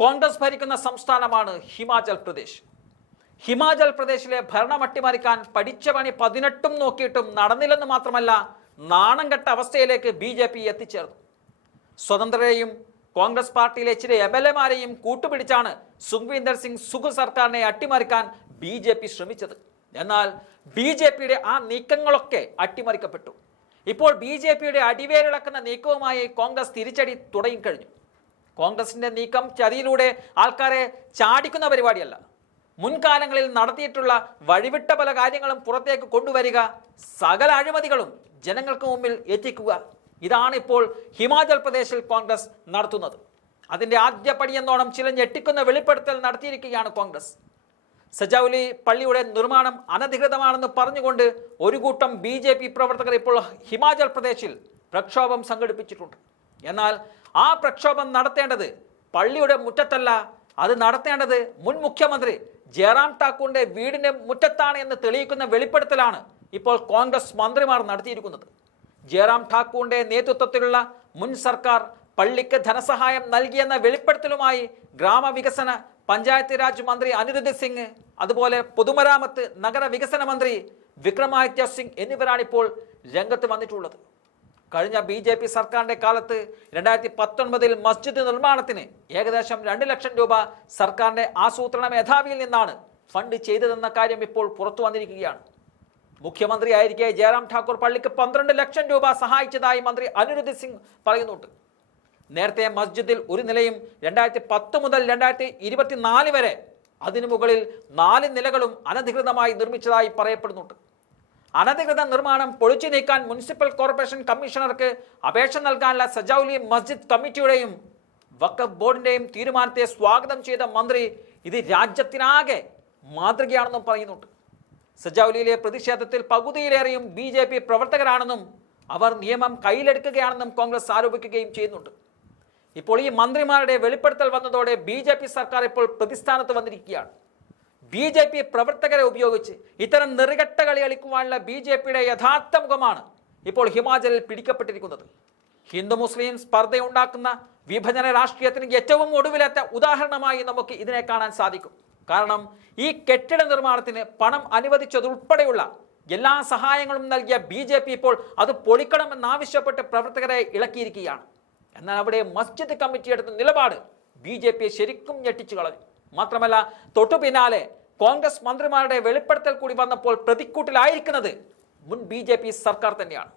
കോൺഗ്രസ് ഭരിക്കുന്ന സംസ്ഥാനമാണ് ഹിമാചൽ പ്രദേശ്. ഹിമാചൽ പ്രദേശിലെ ഭരണം അട്ടിമറിക്കാൻ പഠിച്ച പണി പതിനെട്ടും നോക്കിയിട്ടും നടന്നില്ലെന്ന് മാത്രമല്ല നാണം കെട്ട അവസ്ഥയിലേക്ക് ബി ജെ പി എത്തിച്ചേർന്നു. സ്വതന്ത്രരെയും കോൺഗ്രസ് പാർട്ടിയിലെ ചില എം എൽ എമാരെയും കൂട്ടുപിടിച്ചാണ് സുഖ്വീന്ദർ സിംഗ് സുഖു സർക്കാരിനെ അട്ടിമറിക്കാൻ ബി ജെ പി ശ്രമിച്ചത്. എന്നാൽ ബി ജെ പിയുടെ ആ നീക്കങ്ങളൊക്കെ അട്ടിമറിക്കപ്പെട്ടു. ഇപ്പോൾ ബി ജെ പിയുടെ അടിവേരിളക്കുന്ന നീക്കവുമായി കോൺഗ്രസ് തിരിച്ചടി തുടങ്ങിക്കഴിഞ്ഞു. കോൺഗ്രസിന്റെ നീക്കം ചതിയിലൂടെ ആൾക്കാരെ ചാടിക്കുന്ന പരിപാടിയല്ല. മുൻകാലങ്ങളിൽ നടത്തിയിട്ടുള്ള വഴിവിട്ട പല കാര്യങ്ങളും പുറത്തേക്ക് കൊണ്ടുവരിക സകല അഴിമതികളും ജനങ്ങൾക്ക് മുമ്പിൽ എത്തിക്കുക. ഇതാണ് ഇപ്പോൾ ഹിമാചൽ പ്രദേശിൽ കോൺഗ്രസ് നടത്തുന്നത്. അതിന്റെ ആദ്യ പടിയെന്നോണം ചില ഞെട്ടിക്കുന്ന വെളിപ്പെടുത്തൽ നടത്തിയിരിക്കുകയാണ് കോൺഗ്രസ്. സജൌലി പള്ളിയുടെ നിർമ്മാണം അനധികൃതമാണെന്ന് പറഞ്ഞുകൊണ്ട് ഒരു കൂട്ടം ബി പ്രവർത്തകർ ഇപ്പോൾ ഹിമാചൽ പ്രദേശിൽ പ്രക്ഷോഭം സംഘടിപ്പിച്ചിട്ടുണ്ട്. എന്നാൽ ആ പ്രക്ഷോഭം നടത്തേണ്ടത് പള്ളിയുടെ മുറ്റത്തല്ല അത് നടത്തേണ്ടത് മുൻ മുഖ്യമന്ത്രി ജയറാം ഠാക്കൂറിന്റെ വീടിന്റെ മുറ്റത്താണ് എന്ന് തെളിയിക്കുന്ന വെളിപ്പെടുത്തലാണ് ഇപ്പോൾ കോൺഗ്രസ് മന്ത്രിമാർ നടത്തിയിരിക്കുന്നത്. ജയറാം ഠാക്കൂറിന്റെ നേതൃത്വത്തിലുള്ള മുൻ സർക്കാർ പള്ളിക്ക് ധനസഹായം നൽകിയെന്ന വെളിപ്പെടുത്തലുമായി ഗ്രാമവികസന പഞ്ചായത്ത് രാജ് മന്ത്രി അനിരുദ്ധ് സിംഗ് അതുപോലെ പൊതുമരാമത്ത് നഗരവികസന മന്ത്രി വിക്രമാദിത്യ സിംഗ് എന്നിവരാണിപ്പോൾ രംഗത്ത് വന്നിട്ടുള്ളത്. കഴിഞ്ഞ ബി ജെ പി സർക്കാരിന്റെ കാലത്ത് രണ്ടായിരത്തി പത്തൊൻപതിൽ മസ്ജിദ് നിർമ്മാണത്തിന് ഏകദേശം രണ്ട് ലക്ഷം രൂപ സർക്കാരിന്റെ ആസൂത്രണ മേധാവിയിൽ നിന്നാണ് ഫണ്ട് ചെയ്തതെന്ന കാര്യം ഇപ്പോൾ പുറത്തു വന്നിരിക്കുകയാണ്. മുഖ്യമന്ത്രിയായിരിക്കെ ജയറാം ഠാക്കൂർ പള്ളിക്ക് പന്ത്രണ്ട് ലക്ഷം രൂപ സഹായിച്ചതായി മന്ത്രി അനിരുദ്ധ് സിംഗ് പറയുന്നുണ്ട്. നേരത്തെ മസ്ജിദിൽ ഒരു നിലയും രണ്ടായിരത്തി പത്ത് മുതൽ രണ്ടായിരത്തി ഇരുപത്തിനാല് വരെ അതിനു മുകളിൽ നാല് നിലകളും അനധികൃതമായി നിർമ്മിച്ചതായി പറയപ്പെടുന്നുണ്ട്. അനധികൃത നിർമ്മാണം പൊളിച്ചു നീക്കാൻ മുനിസിപ്പൽ കോർപ്പറേഷൻ കമ്മീഷണർക്ക് അപേക്ഷ നൽകാനുള്ള സജൌലി മസ്ജിദ് കമ്മിറ്റിയുടെയും വഖഫ് ബോർഡിന്റെയും തീരുമാനത്തെ സ്വാഗതം ചെയ്ത മന്ത്രി ഇത് രാജ്യത്തിനാകെ മാതൃകയാണെന്നും പറയുന്നുണ്ട്. സജൌലിയിലെ പ്രതിഷേധത്തിൽ പകുതിയിലേറെയും ബി ജെ പി പ്രവർത്തകരാണെന്നും അവർ നിയമം കയ്യിലെടുക്കുകയാണെന്നും കോൺഗ്രസ് ആരോപിക്കുകയും ചെയ്യുന്നുണ്ട്. ഇപ്പോൾ ഈ മന്ത്രിമാരുടെ വെളിപ്പെടുത്തൽ വന്നതോടെ ബി സർക്കാർ ഇപ്പോൾ പ്രതിസ്ഥാനത്ത് വന്നിരിക്കുകയാണ്. ബി ജെ പി പ്രവർത്തകരെ ഉപയോഗിച്ച് ഇത്തരം നെറുകെട്ട കളി കളിക്കുവാനുള്ള ബി ജെ പിയുടെ യഥാർത്ഥ മുഖമാണ് ഇപ്പോൾ ഹിമാചലിൽ പിടിക്കപ്പെട്ടിരിക്കുന്നത്. ഹിന്ദു മുസ്ലിം സ്പർദ്ധയുണ്ടാക്കുന്ന വിഭജന രാഷ്ട്രീയത്തിന് ഏറ്റവും ഒടുവിലത്തെ ഉദാഹരണമായി നമുക്ക് ഇതിനെ കാണാൻ സാധിക്കും. കാരണം ഈ കെട്ടിട നിർമ്മാണത്തിന് പണം അനുവദിച്ചതുൾപ്പെടെയുള്ള എല്ലാ സഹായങ്ങളും നൽകിയ ബി ജെ പി ഇപ്പോൾ അത് പൊളിക്കണമെന്നാവശ്യപ്പെട്ട് പ്രവർത്തകരെ ഇളക്കിയിരിക്കുകയാണ്. എന്നാൽ അവിടെ മസ്ജിദ് കമ്മിറ്റി എടുത്ത നിലപാട് ബി ജെ പി ശരിക്കും ഞെട്ടിച്ചു കളഞ്ഞു. മാത്രമല്ല തൊട്ടു പിന്നാലെ കോൺഗ്രസ് മന്ത്രിമാരുടെ വെളിപ്പെടുത്തൽ കൂടി വന്നപ്പോൾ പ്രതിക്കൂട്ടിലായിരിക്കുന്നത് മുൻ ബി സർക്കാർ തന്നെയാണ്.